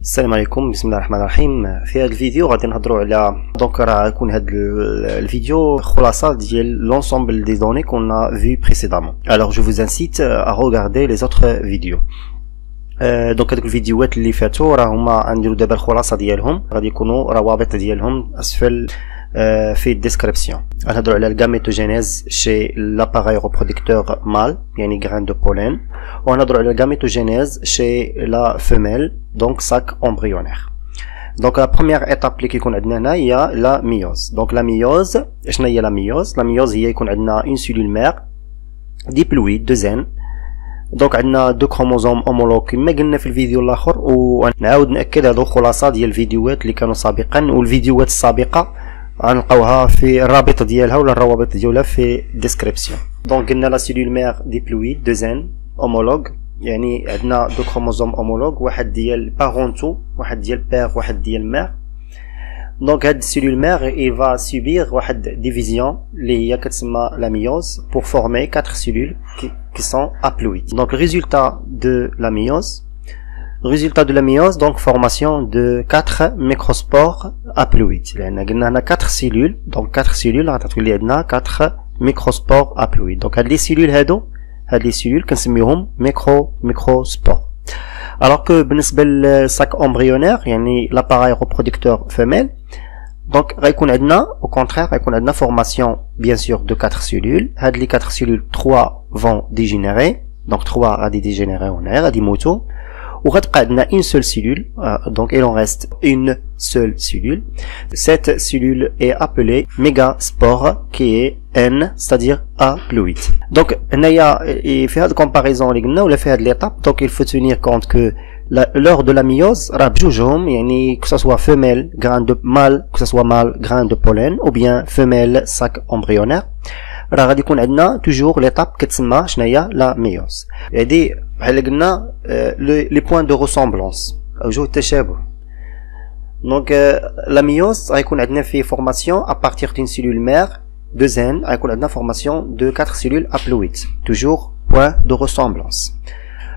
السلام عليكم. بسم الله الرحمن الرحيم. في هذا الفيديو غادي نهضروا على راه يكون هذا الفيديو خلاصه ديال l'ensemble des données qu'on a vu précédemment. Alors je vous incite à regarder les autres vidéos. دونك هذوك الفيديوهات اللي فاتوا راه هما غنديروا دابا الخلاصه ديالهم، غادي يكونوا روابط ديالهم اسفل في الديسكريبسيون. غنهضروا على الغاميتوجينيز شي لاباراي ريبرودكتور مال يعني grain de pollen، وغنهضروا على الغاميتوجينيز شي لا فيميل دونك sac embryonnaire. دونك لا بروميير ايتاب اللي كيكون عندنا هنا هي لا ميوز. دونك لا ميوز شنو هي لا ميوز؟ لا ميوز هي يكون عندنا اون سيلول مير ديبلويد دو زين. دونك عندنا دو كروموزوم اومولوج كما قلنا في الفيديو الاخر، ونعاود ناكد هذو خلاصه ديال الفيديوهات اللي كانوا سابقا، والفيديوهات السابقه غنلقاوها في الرابط ديالها ولا الروابط ديالها في الديسكريبسيون. دونك قلنا لا سيلول مير ديبلويد دو زين اومولوج، يعني عندنا دو كروموزوم اومولوج، واحد ديال بارونتو، واحد ديال بير، واحد ديال مير. دونك هاد السيلول مير اي فا سوبير واحد ديفيزيون اللي هي كتسمى لا ميوز pour former 4 cellules qui sont haploïdes. Donc le résultat de la méiose, donc formation de 4 microspores haploïdes. لأن قلنا هنا 4 cellules، donc 4 cellules غتقول لي عندنا 4 microspores haploïdes. donc هاد لي cellules هادو، هاد لي cellules كنسميوهم microspores. alors que بالنسبة للsac embryonnaire يعني l'appareil reproducteur femelle، donc غيكون عندنا au contraire غيكون عندنا formation bien sûr de 4 cellules. هاد لي 4 cellules 3 vont dégénérer، donc 3 غادي dégénérer هنايا غادي يموتوا، وغتبقى عندنا une seule cellule. donc il en reste une seule cellule. Cette cellule est appelée mégaspore qui est N, c'est-à-dire haploïde. donc هنايا في هاد comparaison اللي قلنا ولا في هاد l'étape، donc il faut tenir compte que lors de la méiose راه بجوجهم، يعني que ça soit femelle grain de mâle، que ça soit mâle grain de pollen ou bien femelle sac embryonnaire، راه غادي يكون عندنا توجور ليطاب كتسمى شناهي لا ميوز. هادي بحال قلنا لي بوين دو ريسومبلونس، وجوه التشابه. دونك لا ميوز غيكون عندنا فيه فورماسيون ا بارتير دون سيلول مير دو زين، غيكون عندنا فورماسيون دو 4 سيلول هابلويد، توجور بوين دو ريسومبلونس.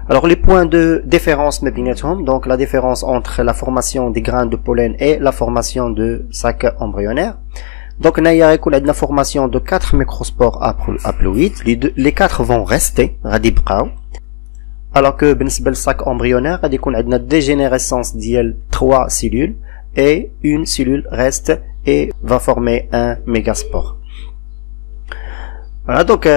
Alors les points de différence ما بيناتهم، donc la différence entre la formation des grains de pollen et la formation de sac embryonnaire. donc هنايا غيكون عندنا formation de 4 microspores haploïdes، les 4 vont rester غادي يبقاو. alors que بالنسبة للsac embryonnaire غادي يكون عندنا dégénérescence ديال 3 cellules et une cellule reste et va former un mégaspore. voilà donc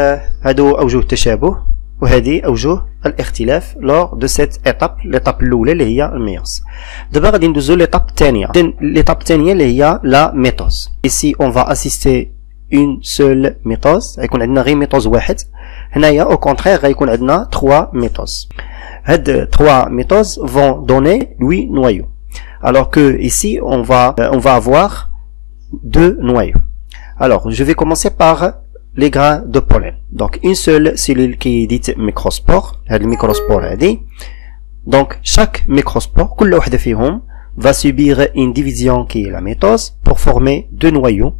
هادو اوجه التشابه وهذه اوجه الاختلاف lors de cette étape، l'étape الاولى اللي هي الميوز. دابا غادي ندوزو ليطاب الثانيه. l'étape الثانيه اللي هي لا ميتوز. ici on va assister une seule ميتوز، غيكون عندنا غير ميتوز واحد. هنايا au contraire غيكون عندنا 3 ميتوز. هاد 3 ميتوز vont donner 8 noyaux، alors que ici on va avoir 2 noyaux. alors je vais commencer par les grains de pollen. donc une seule cellule qui est dite microspore، هاد الميكروسبور هادي. donc chaque microspore كل وحده فيهم va subir une division qui est la métose pour former 2 noyaux.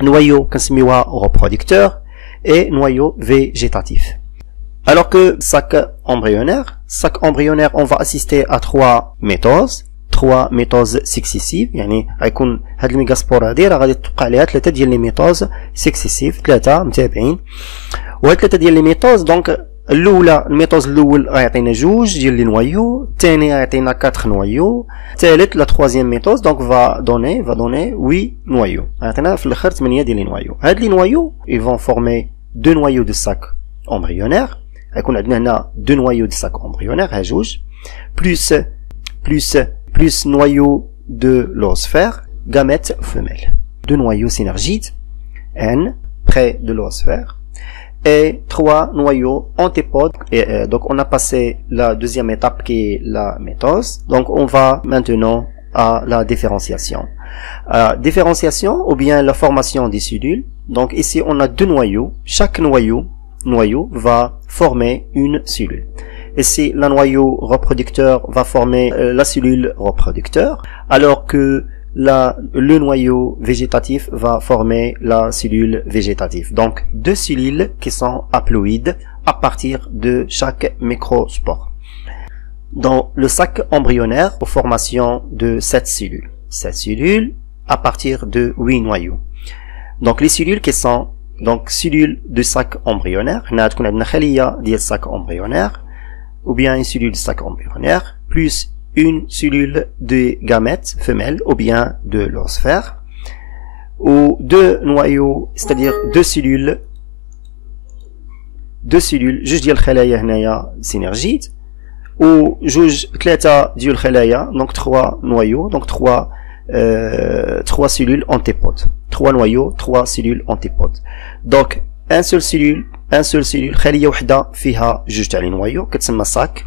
noyau كنسميوها reproducteur et noyau végétatif. alors que sac embryonnaire on va assister à 3 ميتوز سكسيسيف، يعني غيكون هاد الميغاسبور هادي راه غادي تبقى عليها 3 ديال لي ميتوز سكسيسيف، 3 متابعين. وهاد 3 ديال لي ميتوز دونك الاولى الميتوز الاول غيعطينا 2 ديال لي نوايو، الثاني غيعطينا 4 نوايو، الثالث لا تروازيام ميتوز دونك va donner 8 نوايو، غيعطينا في الاخر 8 ديال لي نوايو. هاد لي نوايو ils vont former 2 noyaux de sac embryonnaire، غيكون عندنا هنا 2 noyaux de sac embryonnaire ها جوج، plus noyau de l'oosphère, gamète femelle. 2 noyaux synergides, N, près de l'oosphère, et 3 noyaux antipodes. Et donc on a passé la deuxième étape qui est la métose. donc on va maintenant à la différenciation. Différenciation ou bien la formation des cellules. donc ici on a 2 noyaux, chaque noyau va former une cellule. Ici, le noyau reproducteur va former la cellule reproducteur, alors que le noyau végétatif va former la cellule végétative. Donc, 2 cellules qui sont haploïdes à partir de chaque microspore. dans le sac embryonnaire aux formations de 7 cellules. 7 cellules à partir de 8 noyaux. Donc les cellules qui sont donc cellules de sac embryonnaire, on a une خلية ديال sac embryonnaire ou bien une cellule de sac embryonnaire plus une cellule de gamètes femelles ou bien de l'oosphère ou deux noyaux, c'est-à-dire deux cellules جوج ديال الخلايا هنايا سينرجيت و جوج ثلاثه ديال الخلايا donc 3 noyaux donc 3 cellules antipodes 3 noyaux 3 cellules antipodes donc un seul cellule خليه وحده فيها جوج تاع لي نوايو كتسمى sac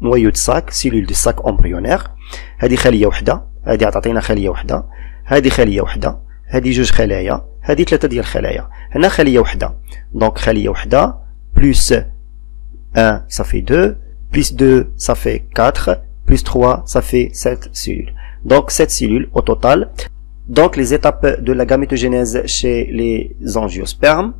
noyau de sac cellule de sac embryonnaire هذه خليه وحده هذه تعطينا خليه وحده هذه خليه وحده هذه جوج خلايا هذه ثلاثه ديال الخلايا هنا خليه وحده donc خليه وحده plus 1 ça fait 2 plus 2 ça fait 4 plus 3 ça fait 7 cellules donc 7 cellules au total. Donc les étapes de la gamétogénèse chez les angiospermes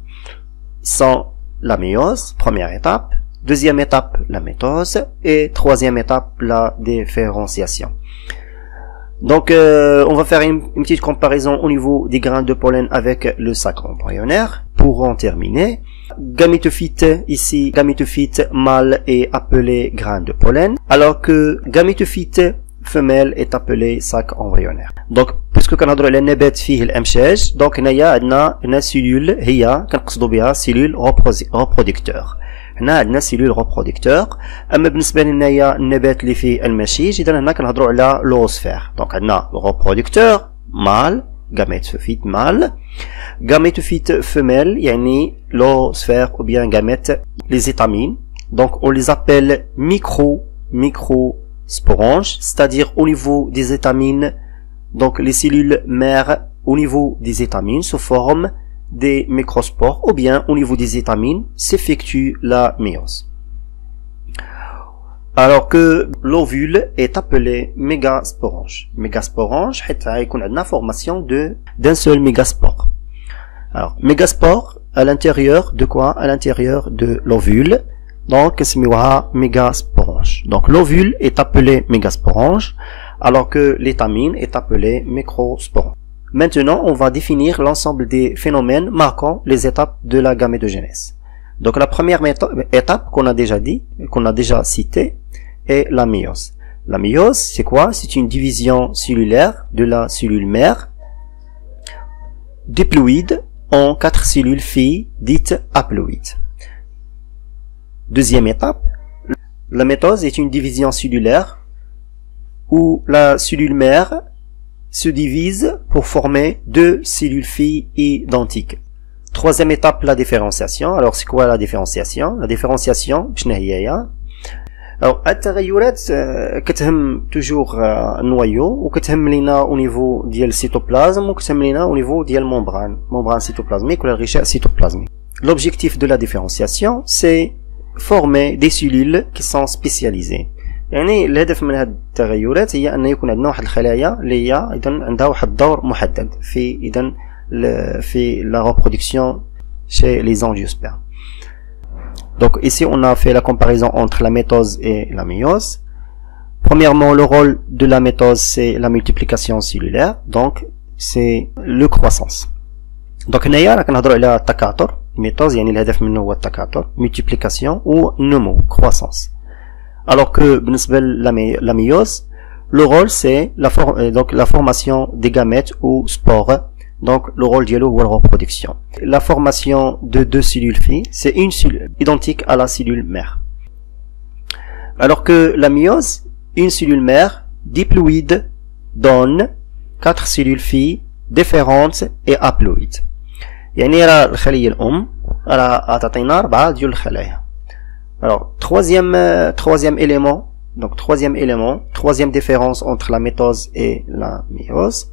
sont la méiose, première étape, deuxième étape la mitose et troisième étape la différenciation. Donc on va faire une petite comparaison au niveau des grains de pollen avec le sac embryonnaire pour en terminer. Gamétophyte, ici gamétophyte mâle est appelé grain de pollen alors que gamétophyte femelle est appelé sac embryonnaire. Donc puisque كنهضروا على النبات فيه الامشاج دونك هنايا عندنا سيلول هي كنقصدوا بها سيلول reproducteur. هنا عندنا سيلول reproducteur. اما بالنسبه لهنايا النبات اللي فيه المشيج اذا هنا كنهضروا على لوسفير. دونك عندنا reproducteur mâle gamétophyte mâle gamétophyte femelle يعني l'oosphère ou bien gamètes les étamines. Donc on les appelle microsporanges, c'est-à-dire au niveau des étamines, donc les cellules mères au niveau des étamines se forment des microspores ou bien au niveau des étamines s'effectue la méiose. Alors que l'ovule est appelé mégasporange. Mégasporange, حتى يكون عندنا formation d'un seul mégaspore. Alors, mégaspore à l'intérieur de quoi? À l'intérieur de l'ovule. Donc, c'est mégasporange. Donc, l'ovule est appelé mégasporange, alors que l'étamine est appelée microsporange. Maintenant, on va définir l'ensemble des phénomènes marquant les étapes de la gamétogénèse. Donc, la première étape qu'on a déjà dit, qu'on a déjà citée, est la méiose. La méiose, c'est quoi? C'est une division cellulaire de la cellule mère diploïde en 4 cellules filles dites haploïdes. Deuxième étape, la mitose est une division cellulaire où la cellule mère se divise pour former 2 cellules filles identiques. Troisième étape, la différenciation. Alors c'est quoi la différenciation? La différenciation, شنو هي؟ Alors التغيرات كتهم توجور النوايو وكتهم لينا au niveau ديال السيتوبلازم وكتهم لينا au niveau ديال الممبران cytoplasmique ولا الغشاء cytoplasmique. L'objectif de la différenciation, c'est former des cellules qui sont spécialisées. يعني الهدف من هذه التغيرات هي ان يكون عندنا واحد الخلايا اللي هي اذا عندها واحد الدور محدد في اذا في la reproduction chez les angiospermes. Donc ici on a fait la comparaison entre la mitose et la méiose. Premièrement, le rôle de la mitose c'est la multiplication cellulaire, donc c'est le croissance. Donc هنايا راه كنهضروا على التكاثر. ميتوز يعني الهدف منه هو التكاثر multiplication ou نمو croissance. Alors que بالنسبة la méiose, le rôle c'est la formation des gamètes ou spores. Donc le rôle dialo ou la reproduction. La formation de 2 cellules filles, c'est une cellule identique à la cellule mère. Alors que la méiose, une cellule mère diploïde donne 4 cellules filles différentes et haploïdes. يعني راه الخلية الأم راه تعطينا 4 ديال الخلايا. Alors troisième élément, troisième différence entre la mitose et la méiose,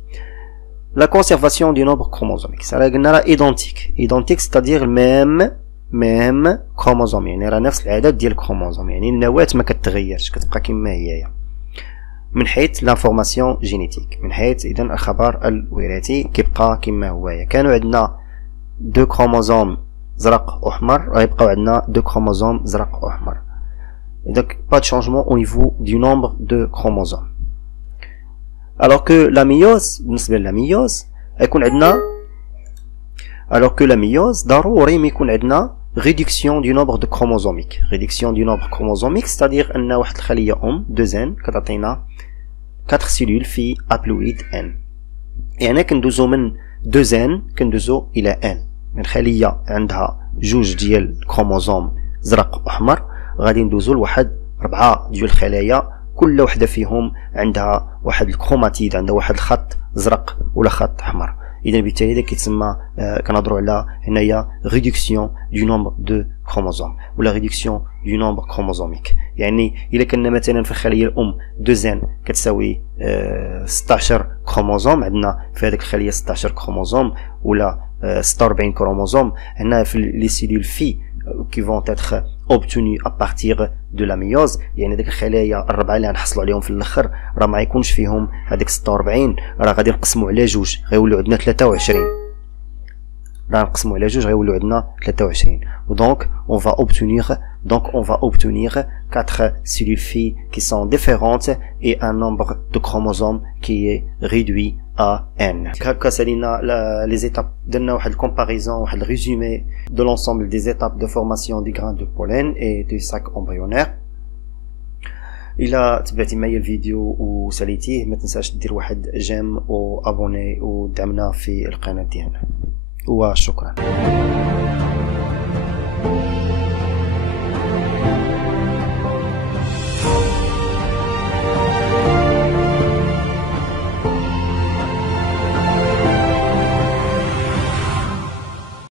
la conservation du nombre chromosomique. Ça راه identique c'est-à-dire même chromosome يعني راه نفس العدد ديال الكروموزوم يعني النواة ما كتغيرش كتبقى كما هي من حيث لانفورماسيون جينيتيك من حيث اذا الخبر الوراثي كيبقى كما هو. كانوا عندنا 2 كروموزوم زرق واحمر غيبقاو عندنا 2 كروموزوم زرق واحمر. donc pas de changement au niveau du nombre de chromosomes. Alors que la méiose, بالنسبة للا ميوز يكون عندنا alors que la méiose ضروري ما يكون عندنا réduction du nombre de chromosomique. Réduction du nombre chromosomique, c'est-à-dire أن واحد الخلية دو كتعطينا 4 cellules في haploïde N. يعني كندوزو من 2 كندوزو إلى N. من خلية عندها جوج ديال الكروموزوم زرق وأحمر غادي ندوزو لواحد 4 ديال الخلايا كل وحدة فيهم عندها واحد الكروماتيد، عندها واحد الخط زرق ولا خط أحمر. إذا بالتالي هذا كيتسمى كنهضروا على هنايا ريدكسيون دو نومبر دو كروموزوم ولا ريدكسيون دو نومبر كروموزوميك. يعني إلا كنا مثلا في الخلية الأم 2 كتساوي 16 كروموزوم، عندنا في هذيك الخلية 16 كروموزوم ولا 46 كروموزوم. هنا في لي سيلول في qui vont être obtenus à partir de la méiose، يعني ديك الخلايا الربعه اللي غنحصلوا عليهم في الاخر راه ما يكونش فيهم هذيك 46، راه غادي نقسموا على جوج غيولوا عندنا 23، راه نقسموا على جوج غيولوا عندنا 23. ودونك on va obtenir 4 cellules filles qui sont différentes et un nombre de chromosomes qui est réduit à n. هكا سالينا les étapes، درنا واحد الكومباريزون واحد الريزومي de l'ensemble des étapes de formation des grains de pollen et du sac embryonnaire. إلا تبعتي معايا الفيديو وساليتيه ما تنساش دير واحد جيم و ابوني ودعمنا في القناة ديالنا، وشكرا.